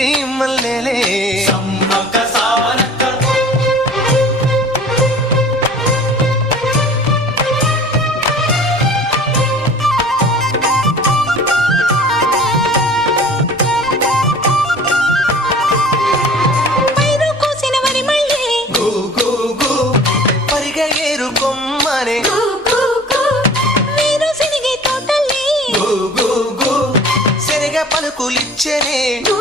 సిరి మల్లెలే సమ్మక్క సారక్క పైరు కోసిన వరి మళ్ళీ గు గు గు పరిగెరు కొమ్మనే వీరు సినిగే తోటల్లి గు గు గు శనగ పలుకులిచ్చనే గు